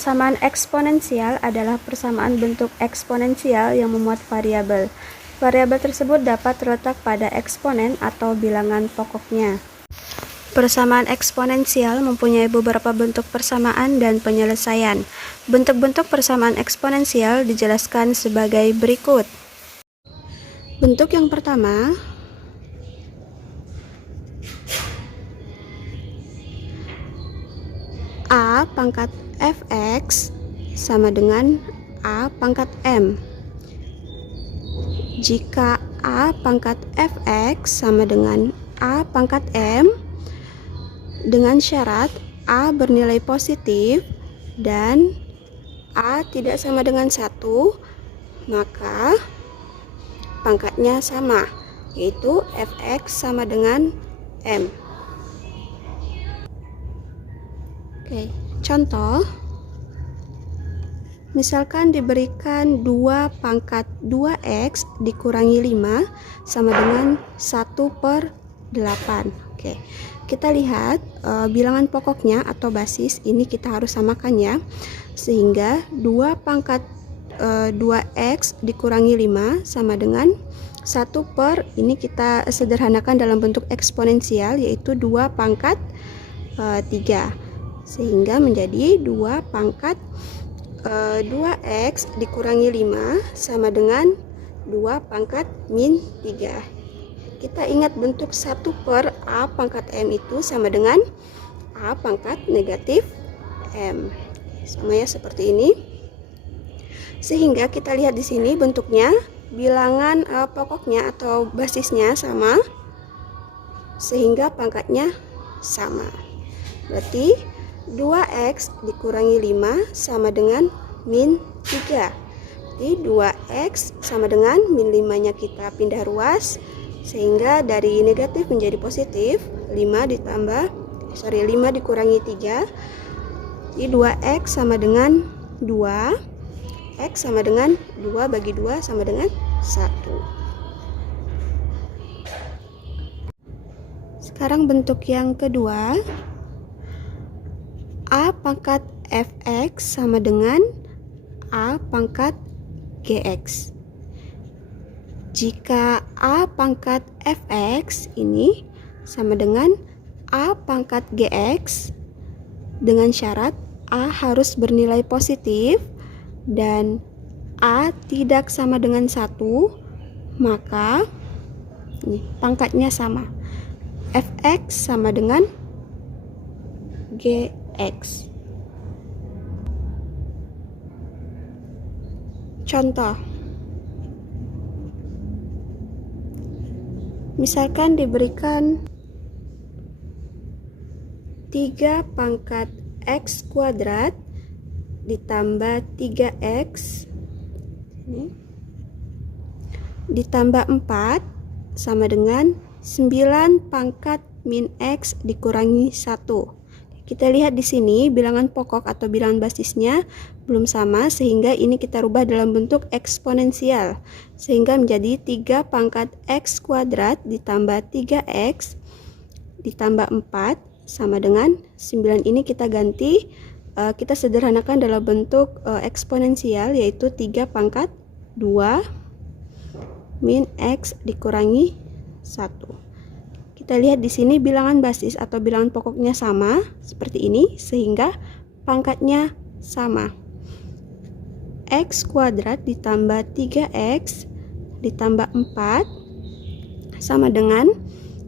Persamaan eksponensial adalah persamaan bentuk eksponensial yang memuat variabel. Variabel tersebut dapat terletak pada eksponen atau bilangan pokoknya. Persamaan eksponensial mempunyai beberapa bentuk persamaan dan penyelesaian. Bentuk-bentuk persamaan eksponensial dijelaskan sebagai berikut. Bentuk yang pertama, A pangkat fx sama dengan A pangkat m. Jika A pangkat fx sama dengan A pangkat m, dengan syarat A bernilai positif dan A tidak sama dengan 1, maka pangkatnya sama, yaitu fx sama dengan m. Oke, contoh, misalkan diberikan 2 pangkat 2x dikurangi 5 sama dengan 1/8. Oke, kita lihat bilangan pokoknya atau basis ini kita harus samakan ya, sehingga 2 pangkat 2x dikurangi 5 sama dengan 1/, ini kita sederhanakan dalam bentuk eksponensial, yaitu 2 pangkat 3, sehingga menjadi 2 pangkat 2x dikurangi 5 sama dengan 2 pangkat min 3. Kita ingat bentuk 1/A pangkat m itu sama dengan A pangkat negatif m. Sama ya, seperti ini. Sehingga kita lihat di sini bentuknya, bilangan pokoknya atau basisnya sama, sehingga pangkatnya sama. Berarti 2x dikurangi 5 sama dengan min 3. Jadi 2x sama dengan min 5 nya kita pindah ruas, sehingga dari negatif menjadi positif. 5 dikurangi 3, jadi 2x sama dengan 2, x sama dengan 2 bagi 2 sama dengan 1. Sekarang bentuk yang kedua, A pangkat fx sama dengan A pangkat gx. Jika A pangkat fx ini sama dengan A pangkat gx, dengan syarat A harus bernilai positif dan A tidak sama dengan 1, maka ini, pangkatnya sama. Fx sama dengan gx. Contoh, misalkan diberikan 3 pangkat x kuadrat ditambah 3x ditambah 4 sama dengan 9 pangkat min x dikurangi 1. Kita lihat di sini bilangan pokok atau bilangan basisnya belum sama, sehingga ini kita rubah dalam bentuk eksponensial, sehingga menjadi 3 pangkat x kuadrat ditambah 3x ditambah 4 sama dengan 9. Ini kita ganti, kita sederhanakan dalam bentuk eksponensial, yaitu 3 pangkat 2 min x dikurangi 1. Kita lihat di sini bilangan basis atau bilangan pokoknya sama seperti ini, sehingga pangkatnya sama. X kuadrat ditambah 3x ditambah 4 sama dengan,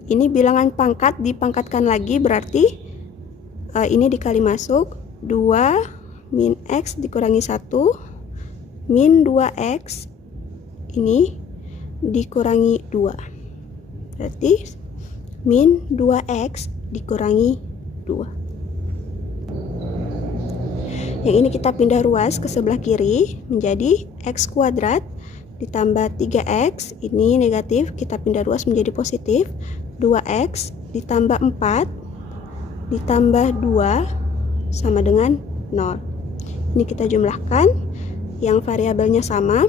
ini bilangan pangkat dipangkatkan lagi, berarti ini dikali masuk 2 min x dikurangi 1 min 2x ini dikurangi 2, berarti min 2x dikurangi 2. Yang ini kita pindah ruas ke sebelah kiri menjadi x kuadrat ditambah 3x, ini negatif, kita pindah ruas menjadi positif. 2x ditambah 4 ditambah 2 sama dengan 0. Ini kita jumlahkan, yang variabelnya sama,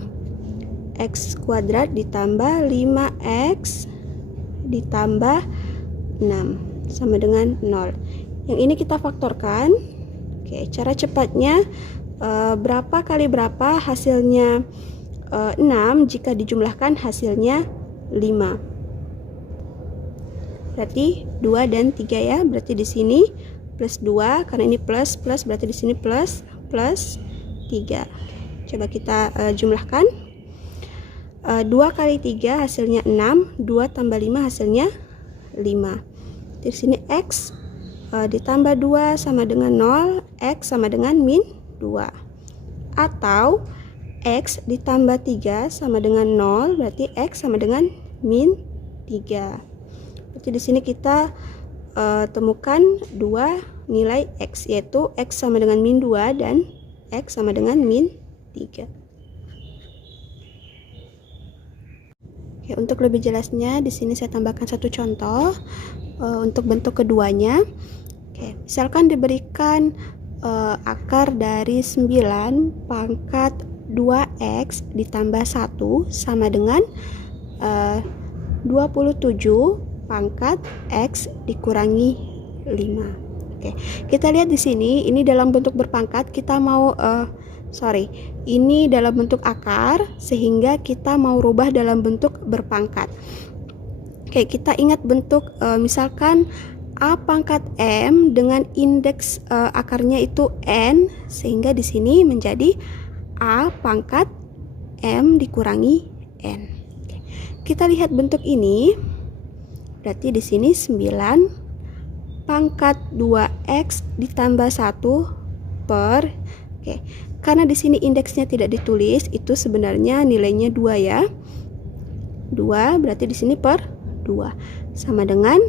x kuadrat ditambah 5x ditambah 6 sama dengan 0. Yang ini kita faktorkan. Oke, Oke, cara cepatnya berapa kali berapa hasilnya 6 jika dijumlahkan hasilnya 5. Berarti 2 dan 3 ya. Berarti di sini plus 2 karena ini plus berarti di sini plus 3. Coba kita jumlahkan. 2 kali 3 hasilnya 6, 2 tambah 5 hasilnya 5. Di sini X ditambah 2 sama dengan 0, X sama dengan min 2. Atau X ditambah 3 sama dengan 0, berarti X sama dengan min 3. Berarti di sini kita temukan dua nilai X, yaitu X sama dengan min 2 dan X sama dengan min 3. Oke, untuk lebih jelasnya di sini saya tambahkan satu contoh untuk bentuk keduanya. Oke, misalkan diberikan akar dari 9 pangkat 2x ditambah 1 sama dengan 27 pangkat x dikurangi 5. Oke, kita lihat di sini ini dalam bentuk berpangkat, kita mau ini dalam bentuk akar, sehingga kita mau rubah dalam bentuk berpangkat. Oke, kita ingat bentuk misalkan A pangkat M dengan indeks akarnya itu N, sehingga di sini menjadi A pangkat M dikurangi N. Oke, kita lihat bentuk ini, berarti di sini 9 pangkat 2x ditambah 1 per, oke, karena di sini indeksnya tidak ditulis, itu sebenarnya nilainya 2 ya. 2 berarti di sini per 2 sama dengan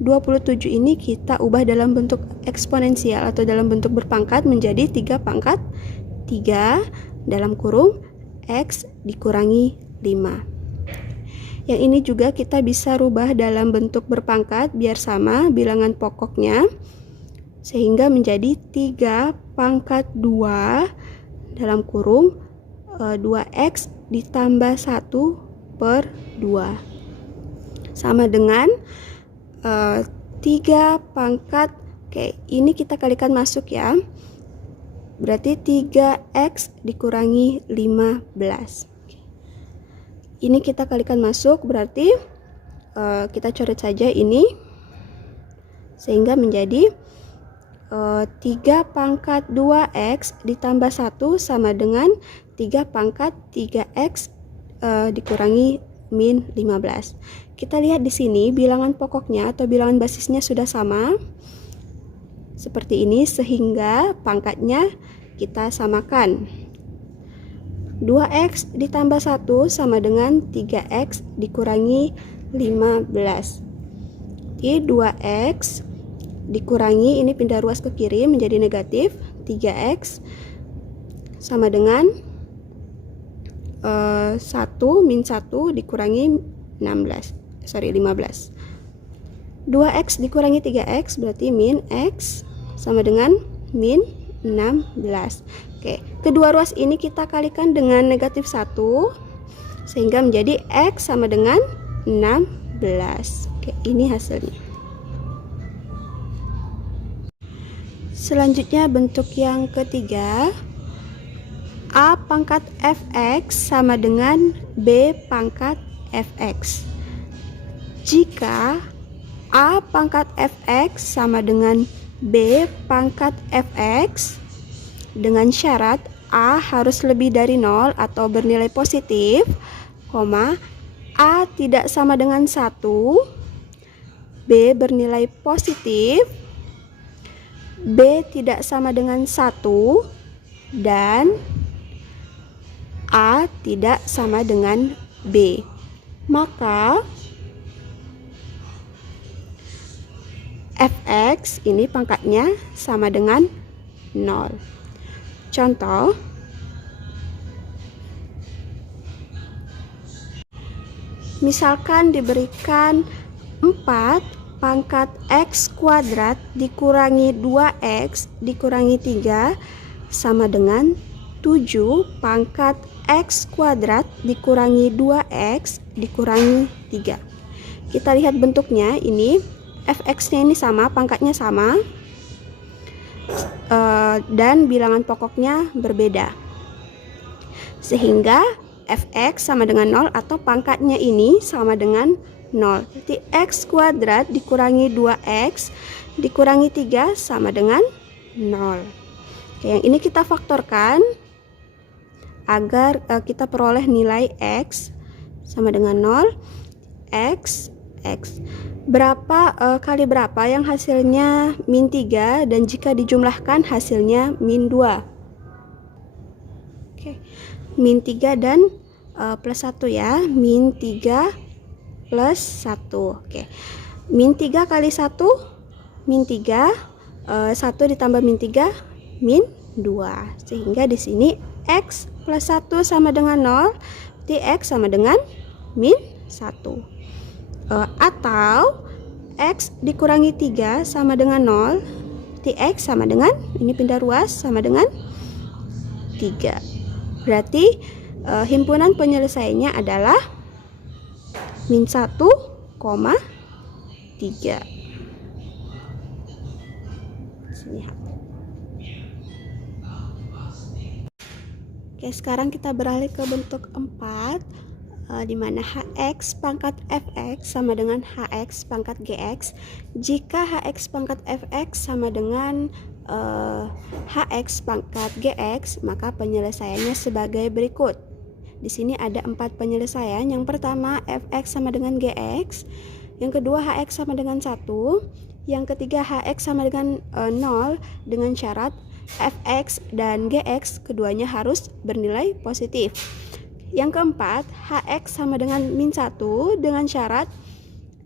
27 ini kita ubah dalam bentuk eksponensial atau dalam bentuk berpangkat menjadi 3 pangkat 3 dalam kurung x dikurangi 5. Yang ini juga kita bisa rubah dalam bentuk berpangkat biar sama bilangan pokoknya, sehingga menjadi 3 pangkat 2 dalam kurung 2x ditambah 1 per 2 sama dengan 3 pangkat, ini kita kalikan masuk ya, berarti 3x dikurangi 15. Ini kita kalikan masuk, berarti kita coret saja ini, sehingga menjadi 3 pangkat 2x ditambah 1 sama dengan 3 pangkat 3x dikurangi min 15. Kita lihat di sini bilangan pokoknya atau bilangan basisnya sudah sama seperti ini, sehingga pangkatnya kita samakan. 2x ditambah 1 sama dengan 3x dikurangi 15. Jadi 2x dikurangi, ini pindah ruas ke kiri menjadi negatif, 3x sama dengan 1 min 1 dikurangi 15. 2x dikurangi 3x berarti min x sama dengan min 16. Oke, kedua ruas ini kita kalikan dengan negatif 1 sehingga menjadi x sama dengan 16. Oke, ini hasilnya. Selanjutnya bentuk yang ketiga, A pangkat fx sama dengan B pangkat fx. Jika A pangkat fx sama dengan B pangkat fx dengan syarat A harus lebih dari 0 atau bernilai positif, A tidak sama dengan 1, B bernilai positif, B tidak sama dengan 1, dan A tidak sama dengan B. Maka fx ini pangkatnya sama dengan 0. Contoh, misalkan diberikan 4 pangkat x kuadrat dikurangi 2x dikurangi 3 sama dengan 7 pangkat x kuadrat dikurangi 2x dikurangi 3. Kita lihat bentuknya, ini fx-nya ini sama, pangkatnya sama. dan bilangan pokoknya berbeda. Sehingga fx sama dengan 0 atau pangkatnya ini sama dengan 0. Jadi x kuadrat dikurangi 2x dikurangi 3 sama dengan 0. Oke, yang ini kita faktorkan agar kita peroleh nilai x sama dengan 0. X berapa kali berapa yang hasilnya min 3, dan jika dijumlahkan hasilnya min 2. Oke, min 3 dan plus 1 ya, min 3 plus 1. Oke, min 3 kali 1 min 3, 1 ditambah min 3 min 2, sehingga di sini x plus 1 sama dengan 0, berarti x sama dengan min 1. Atau x dikurangi 3 sama dengan 0, berarti x sama dengan, ini pindah ruas, sama dengan 3. Berarti himpunan penyelesaiannya adalah min 1,3. Oke, sekarang kita beralih ke bentuk 4, di mana hx pangkat fx sama dengan hx pangkat gx. Jika hx pangkat fx sama dengan hx pangkat gx, maka penyelesaiannya sebagai berikut. Di sini ada 4 penyelesaian. Yang pertama fx sama dengan gx, yang kedua hx sama dengan 1, yang ketiga hx sama dengan 0 dengan syarat fx dan gx keduanya harus bernilai positif. Yang keempat hx sama dengan min 1 dengan syarat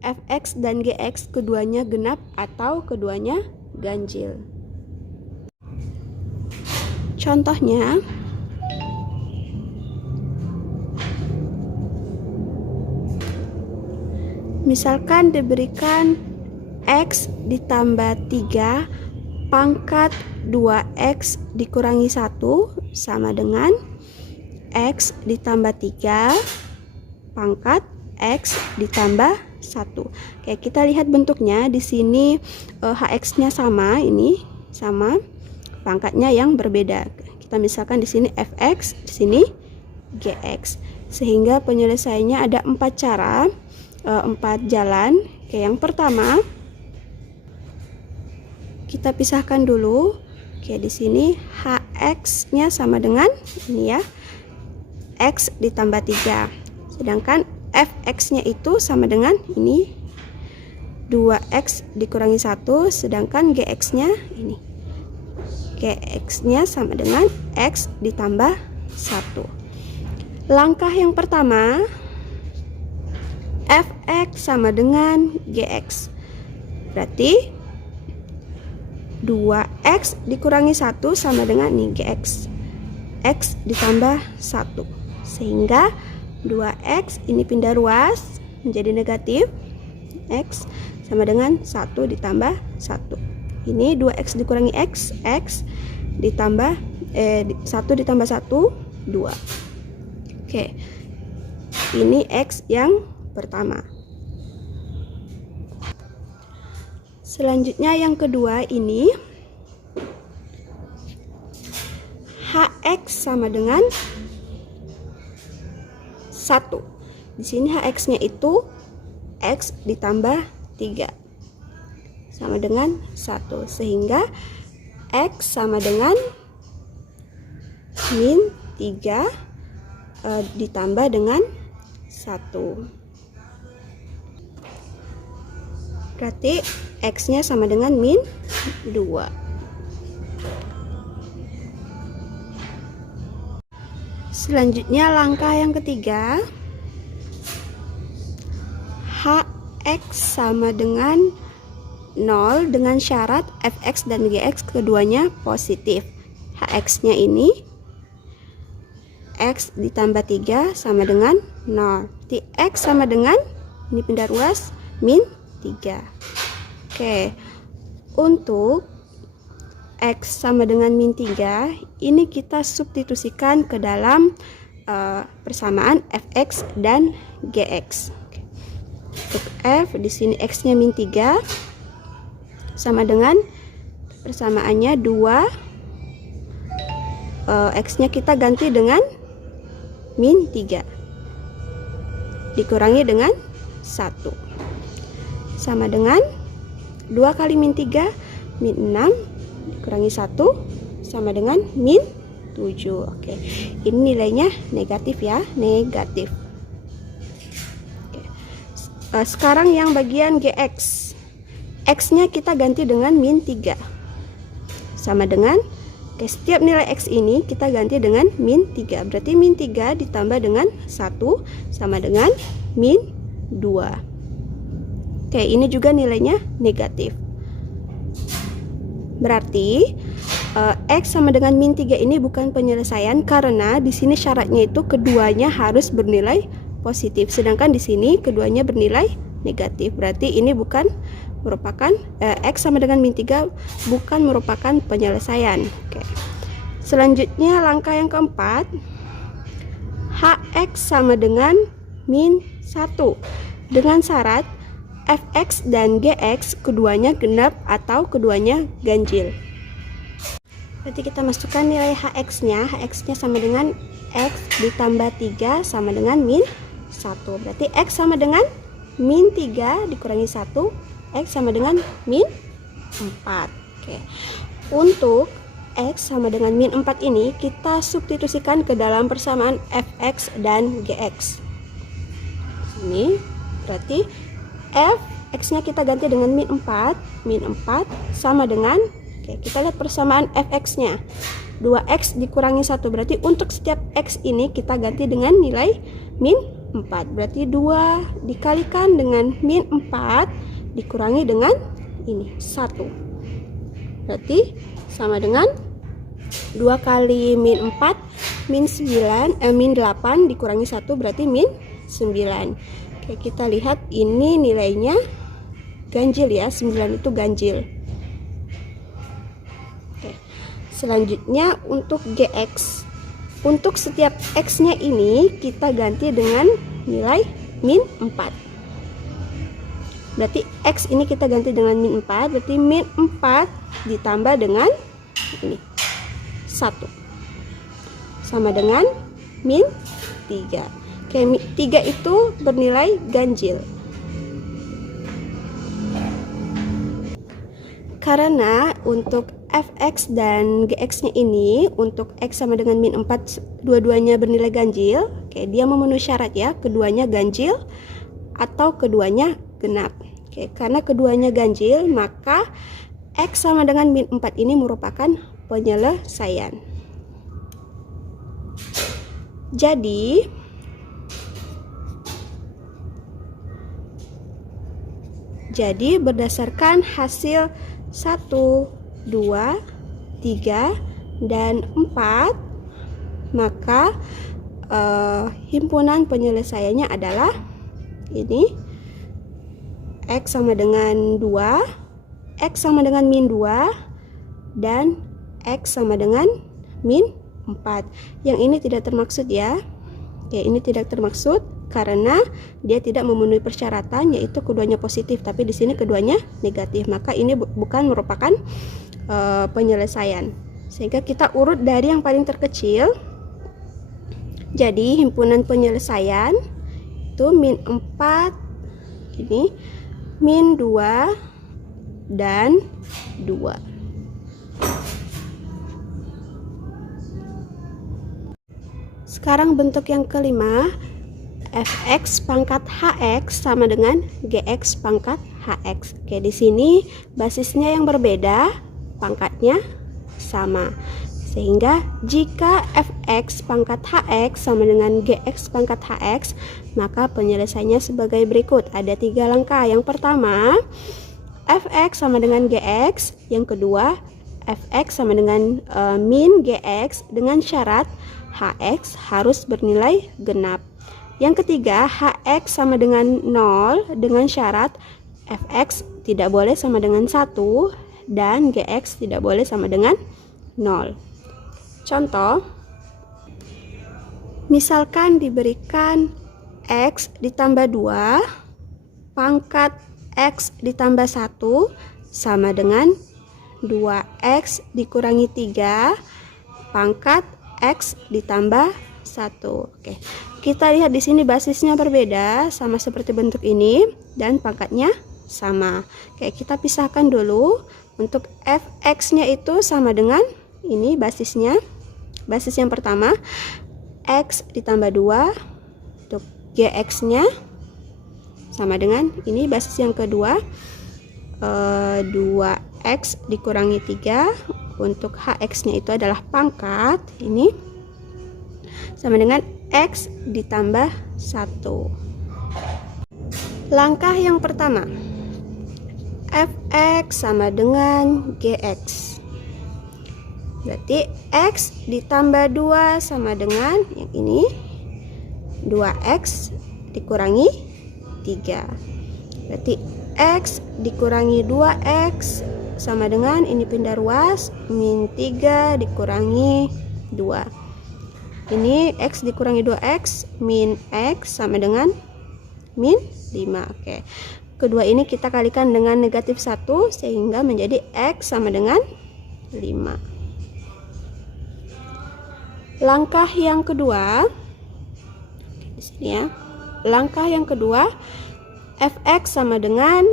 fx dan gx keduanya genap atau keduanya ganjil. Contohnya, misalkan diberikan x ditambah 3 pangkat 2x dikurangi 1 sama dengan x ditambah 3 pangkat x ditambah 1. Oke, kita lihat bentuknya. Di sini hx-nya sama, ini sama, pangkatnya yang berbeda. Kita misalkan di sini fx, di sini gx. Sehingga penyelesaiannya ada 4 cara, 4 jalan. Oke, yang pertama kita pisahkan dulu. Oke, di sini hx-nya sama dengan ini ya, x ditambah 3. Sedangkan fx-nya itu sama dengan ini 2x dikurangi 1, sedangkan gx-nya ini. Gx-nya sama dengan x ditambah 1. Langkah yang pertama, fx sama dengan gx. Berarti 2x dikurangi 1 sama dengan nih gx, x ditambah 1, sehingga 2x ini pindah ruas menjadi negatif, x sama dengan 1 ditambah 1. Ini 2x dikurangi x, x ditambah 1 ditambah 1, 2. Oke, ini x yang pertama. Selanjutnya yang kedua, ini hx sama dengan 1. Di sini hx-nya itu x ditambah 3 sama dengan 1, sehingga x sama dengan min 3 ditambah dengan 1. Berarti x-nya sama dengan min 2. Selanjutnya langkah yang ketiga, hx sama dengan 0 dengan syarat fx dan gx keduanya positif. Hx-nya ini x ditambah 3 sama dengan 0. Jadi x sama dengan, ini pindah ruas, min 3. Oke, untuk x sama dengan min 3 ini kita substitusikan ke dalam persamaan fx dan gx. Untuk f di sini x-nya min 3 sama dengan Persamaannya 2, X-nya kita ganti dengan min 3 dikurangi dengan 1 sama dengan 2 kali min 3 min 6 dikurangi 1 sama dengan min 7. Oke, ini nilainya negatif ya, negatif. Oke. Sekarang yang bagian GX, X-nya kita ganti dengan min 3 sama dengan, setiap nilai X ini kita ganti dengan min 3, berarti min 3 ditambah dengan 1 sama dengan min 2. Oke, ini juga nilainya negatif. Berarti X sama dengan min 3 ini bukan penyelesaian, karena di sini syaratnya itu keduanya harus bernilai positif, sedangkan di sini keduanya bernilai negatif. Berarti ini bukan merupakan X sama dengan min 3 bukan merupakan penyelesaian. Oke. Selanjutnya langkah yang keempat, HX sama dengan min 1 dengan syarat Fx dan Gx keduanya genap atau keduanya ganjil. Berarti kita masukkan nilai Hx-nya. Hx-nya sama dengan X ditambah 3 sama dengan min 1. Berarti X sama dengan min 3 dikurangi 1, X sama dengan min 4. Oke. Untuk X sama dengan min 4 ini kita substitusikan ke dalam persamaan Fx dan Gx. Ini berarti X-nya kita ganti dengan min 4 sama dengan, oke, kita lihat persamaan Fx-nya 2x dikurangi 1, berarti untuk setiap X ini kita ganti dengan nilai min 4, berarti 2 dikalikan dengan min 4 dikurangi dengan ini 1, berarti sama dengan 2 kali min 4 min 9 min 8 dikurangi 1 berarti min 9. Oke, kita lihat ini nilainya ganjil ya, 9 itu ganjil. Oke. Selanjutnya untuk GX, untuk setiap X nya ini kita ganti dengan nilai min 4, berarti X ini kita ganti dengan min 4, berarti min 4 ditambah dengan ini 1 sama dengan min 3. Oke, 3 itu bernilai ganjil. Karena untuk Fx dan Gx-nya ini, untuk X sama dengan min 4 dua-duanya bernilai ganjil. Oke, dia memenuhi syarat ya, keduanya ganjil atau keduanya genap. Oke, karena keduanya ganjil, maka X sama dengan min 4 ini merupakan penyelesaian. Jadi berdasarkan hasil 1, 2, 3, dan 4, maka himpunan penyelesaiannya adalah ini X sama dengan 2, X sama dengan min 2, dan X sama dengan min 4. Yang ini tidak termaksud ya. Oke, ini tidak termaksud karena dia tidak memenuhi persyaratan, yaitu keduanya positif, tapi di sini keduanya negatif, maka ini bukan merupakan penyelesaian. Sehingga kita urut dari yang paling terkecil. Jadi himpunan penyelesaian itu min 4, ini min 2 dan 2. Sekarang bentuk yang kelima, Fx pangkat Hx sama dengan Gx pangkat Hx. Oke, di sini basisnya yang berbeda, pangkatnya sama. Sehingga jika Fx pangkat Hx sama dengan Gx pangkat Hx, maka penyelesaiannya sebagai berikut. Ada 3 langkah. Yang pertama, Fx sama dengan Gx. Yang kedua, Fx sama dengan min Gx dengan syarat Hx harus bernilai genap. Yang ketiga, Hx sama dengan 0 dengan syarat Fx tidak boleh sama dengan 1 dan Gx tidak boleh sama dengan 0. Contoh, misalkan diberikan X ditambah 2 pangkat X ditambah 1 sama dengan 2x dikurangi 3 pangkat x ditambah 1. Oke. Kita lihat di sini basisnya berbeda, sama seperti bentuk ini, dan pangkatnya sama. Oke, kita pisahkan dulu. Untuk fx-nya itu sama dengan ini basisnya. Basis yang pertama x ditambah 2. Untuk gx-nya sama dengan ini basis yang kedua, 2x dikurangi 3. Untuk hx-nya itu adalah pangkat ini sama dengan x ditambah 1. Langkah yang pertama, fx sama dengan gx. Berarti x ditambah 2 sama dengan yang ini, 2x dikurangi 3. Berarti x dikurangi 2x sama dengan ini pindah ruas, min 3 dikurangi 2. Ini x dikurangi 2x min x sama dengan min 5. Oke. Kedua ini kita kalikan dengan negatif 1 sehingga menjadi x sama dengan 5. Langkah yang kedua, di sini ya. Langkah yang kedua, fx sama dengan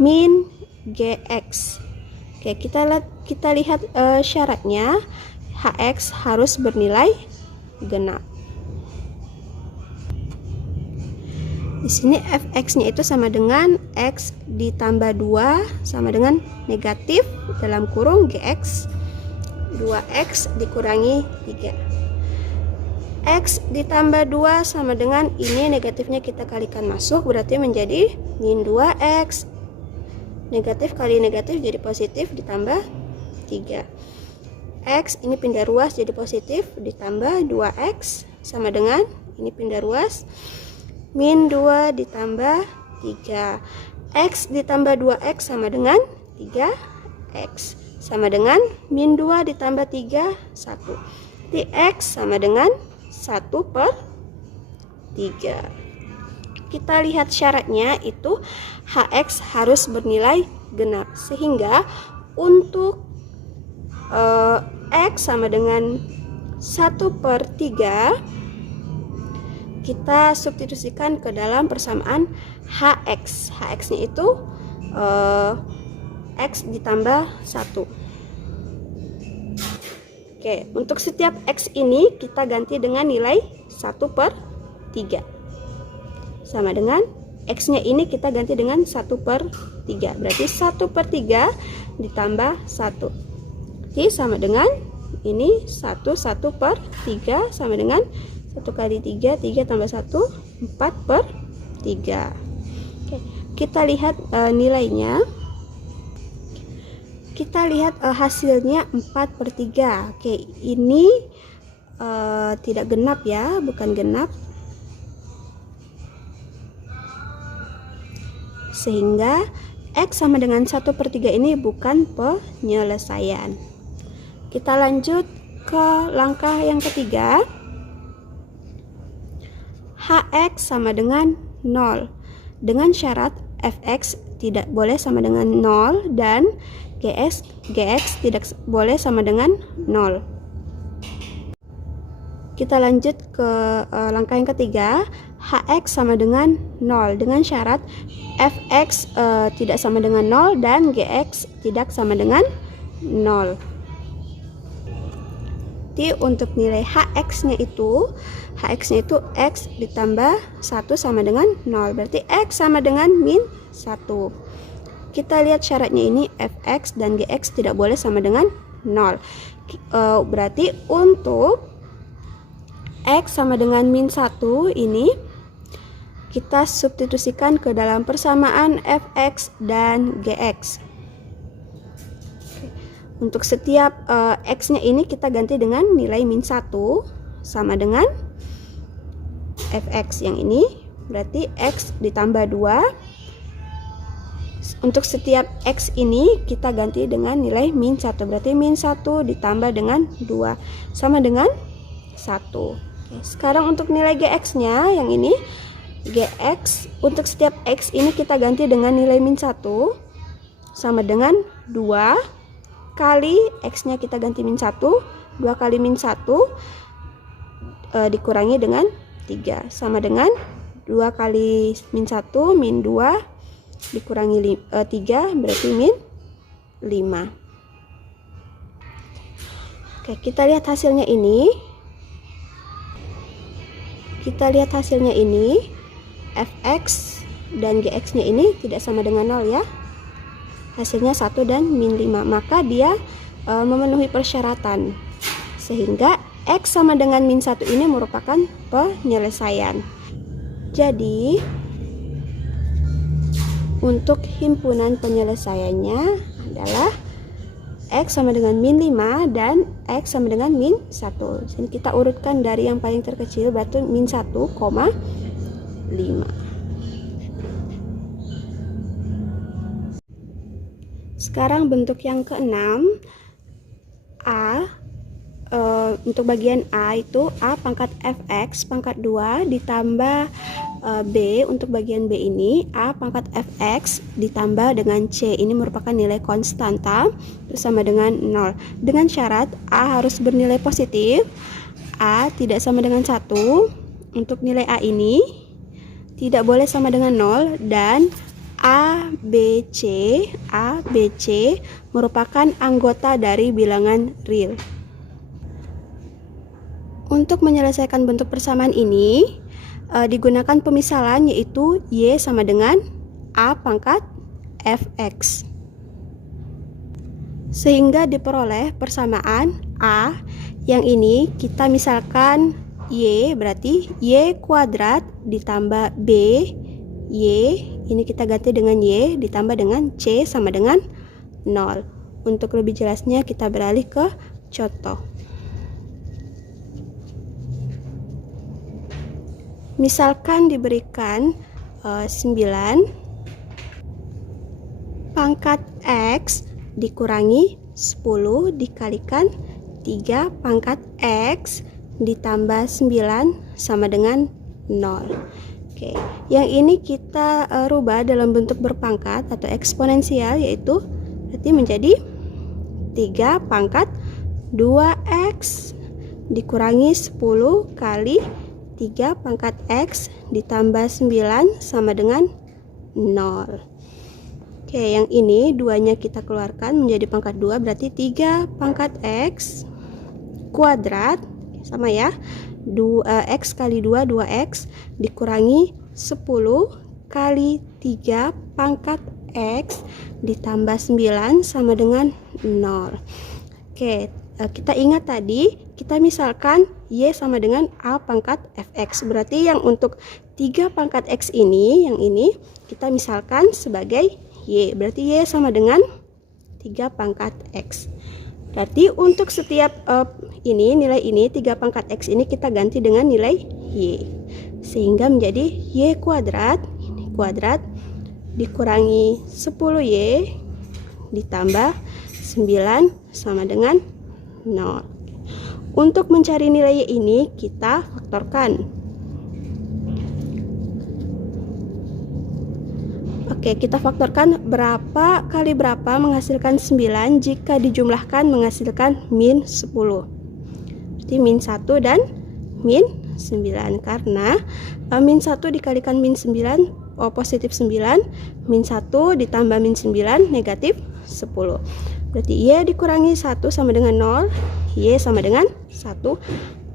min gx. Oke, kita lihat syaratnya. Hx harus bernilai genap. Di sini fx-nya itu sama dengan x ditambah 2 sama dengan negatif dalam kurung gx 2x dikurangi 3. X ditambah 2 sama dengan ini negatifnya kita kalikan masuk, berarti menjadi min 2x. Negatif kali negatif jadi positif ditambah 3. X ini pindah ruas jadi positif ditambah 2x sama dengan ini pindah ruas min 2 ditambah 3. X ditambah 2x sama dengan 3x sama dengan min 2 ditambah 3 1. Jadi x sama dengan 1/3. Kita lihat syaratnya itu hx harus bernilai genap, sehingga untuk x sama dengan 1/3 kita substitusikan ke dalam persamaan hx. Hx-nya itu x ditambah 1. Oke, untuk setiap x ini kita ganti dengan nilai 1/3 sama dengan x-nya ini kita ganti dengan 1/3. Berarti 1/3 ditambah 1. Jadi sama dengan ini 1/3 sama dengan 1 kali 3, 3 tambah 1, 4/3. Oke, kita lihat nilainya. Kita lihat hasilnya 4/3. Oke, ini tidak genap ya, bukan genap. Sehingga x sama dengan 1/3 ini bukan penyelesaian. Kita lanjut ke langkah yang ketiga. Hx sama dengan 0 dengan syarat fx tidak boleh sama dengan 0 dan gx tidak boleh sama dengan 0. Kita lanjut ke langkah yang ketiga. Hx sama dengan 0 dengan syarat fx tidak sama dengan 0 dan gx tidak sama dengan 0. Jadi untuk nilai hx-nya itu x ditambah 1 sama dengan 0. Berarti x sama dengan min 1. Kita lihat syaratnya ini fx dan gx tidak boleh sama dengan 0. Berarti untuk x sama dengan min 1 ini kita substitusikan ke dalam persamaan fx dan gx. Untuk setiap x-nya ini kita ganti dengan nilai min 1 sama dengan fx yang ini. Berarti x ditambah 2. Untuk setiap x ini kita ganti dengan nilai min 1. Berarti min 1 ditambah dengan 2 sama dengan 1. Oke, sekarang untuk nilai gx-nya yang ini. Gx untuk setiap x ini kita ganti dengan nilai min 1 sama dengan 2 kali X-nya kita ganti min 1, 2 kali min 1 dikurangi dengan 3 sama dengan 2 kali min 1 min 2 dikurangi 3 berarti min 5. Oke, kita lihat hasilnya ini. Fx dan Gx-nya ini tidak sama dengan 0 ya. Hasilnya 1 dan min 5. Maka dia memenuhi persyaratan. Sehingga X sama dengan min 1 ini merupakan penyelesaian. Jadi, untuk himpunan penyelesaiannya adalah X sama dengan min 5 dan X sama dengan min 1. Jadi kita urutkan dari yang paling terkecil, berarti min 1,5. Sekarang bentuk yang keenam, untuk bagian A itu A pangkat Fx pangkat 2 ditambah B. Untuk bagian B ini A pangkat Fx ditambah dengan C. Ini merupakan nilai konstanta sama dengan 0. Dengan syarat A harus bernilai positif, A tidak sama dengan 1. Untuk nilai A ini tidak boleh sama dengan 0 dan A, B, C merupakan anggota dari bilangan real. Untuk menyelesaikan bentuk persamaan ini digunakan pemisalan, yaitu Y sama dengan A pangkat Fx. Sehingga diperoleh persamaan A yang ini kita misalkan Y, berarti Y kuadrat ditambah B, Y ini kita ganti dengan Y ditambah dengan C sama dengan 0. Untuk lebih jelasnya kita beralih ke contoh. Misalkan diberikan 9 pangkat X dikurangi 10 dikalikan 3 pangkat X ditambah 9 sama dengan 0. Oke, yang ini kita rubah dalam bentuk berpangkat atau eksponensial, yaitu berarti menjadi 3 pangkat 2X dikurangi 10 kali 3 pangkat X ditambah 9 sama dengan 0. Oke, yang ini duanya kita keluarkan menjadi pangkat 2, berarti 3 pangkat X kuadrat sama ya, X kali 2 2X dikurangi 10 kali 3 pangkat X ditambah 9 sama dengan 0. Oke, kita ingat tadi kita misalkan Y sama dengan A pangkat Fx. Berarti yang untuk 3 pangkat X ini, yang ini kita misalkan sebagai Y. Berarti Y sama dengan 3 pangkat X. Berarti untuk setiap nilai ini 3 pangkat X ini kita ganti dengan nilai Y. Sehingga menjadi Y kuadrat, ini kuadrat dikurangi 10Y ditambah 9 sama dengan 0. Untuk mencari nilai Y ini kita faktorkan. Oke, kita faktorkan berapa kali berapa menghasilkan 9 jika dijumlahkan menghasilkan min 10. Berarti min 1 dan min 9. Karena min 1 dikalikan min 9 positif 9, min 1 ditambah min 9 negatif 10. Berarti Y dikurangi 1 sama dengan 0, Y sama dengan 1.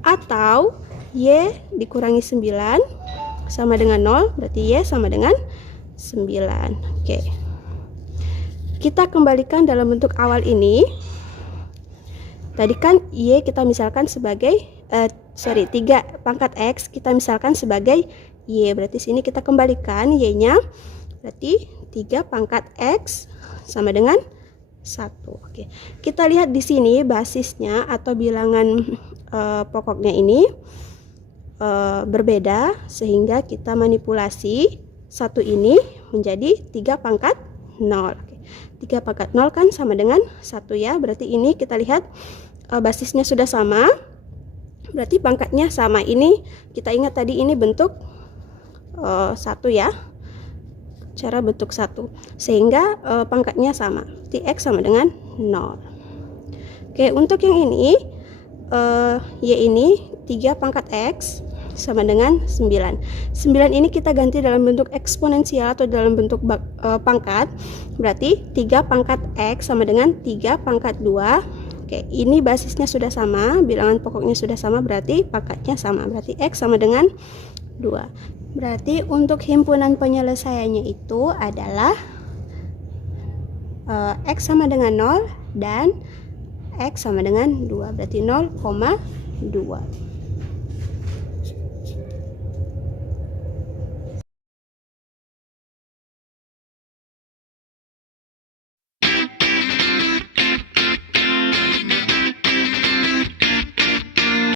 Atau Y dikurangi 9 sama dengan 0, berarti Y sama dengan 9. Oke. Kita kembalikan dalam bentuk awal ini. Tadi kan Y kita misalkan sebagai 3 pangkat X kita misalkan sebagai Y. Berarti sini kita kembalikan Y-nya. Berarti 3 pangkat X sama dengan 1. Oke. Kita lihat di sini basisnya atau bilangan pokoknya ini berbeda, sehingga kita manipulasi 1 ini menjadi 3 pangkat 0. Oke. 3 pangkat 0 kan sama dengan 1 ya. Berarti ini kita lihat basisnya sudah sama. Berarti pangkatnya sama. Ini kita ingat tadi ini bentuk 1 ya. cara bentuk 1, sehingga pangkatnya sama. Berarti X sama dengan 0. Oke, untuk yang ini, Y ini 3 pangkat X sama dengan 9. 9 ini kita ganti dalam bentuk eksponensial atau dalam bentuk pangkat. Berarti 3 pangkat X sama dengan 3 pangkat 2. Oke, ini basisnya sudah sama, bilangan pokoknya sudah sama, berarti pangkatnya sama. Berarti X sama dengan 2. Berarti untuk himpunan penyelesaiannya itu adalah X sama dengan 0 dan X sama dengan 2. Berarti 0,2.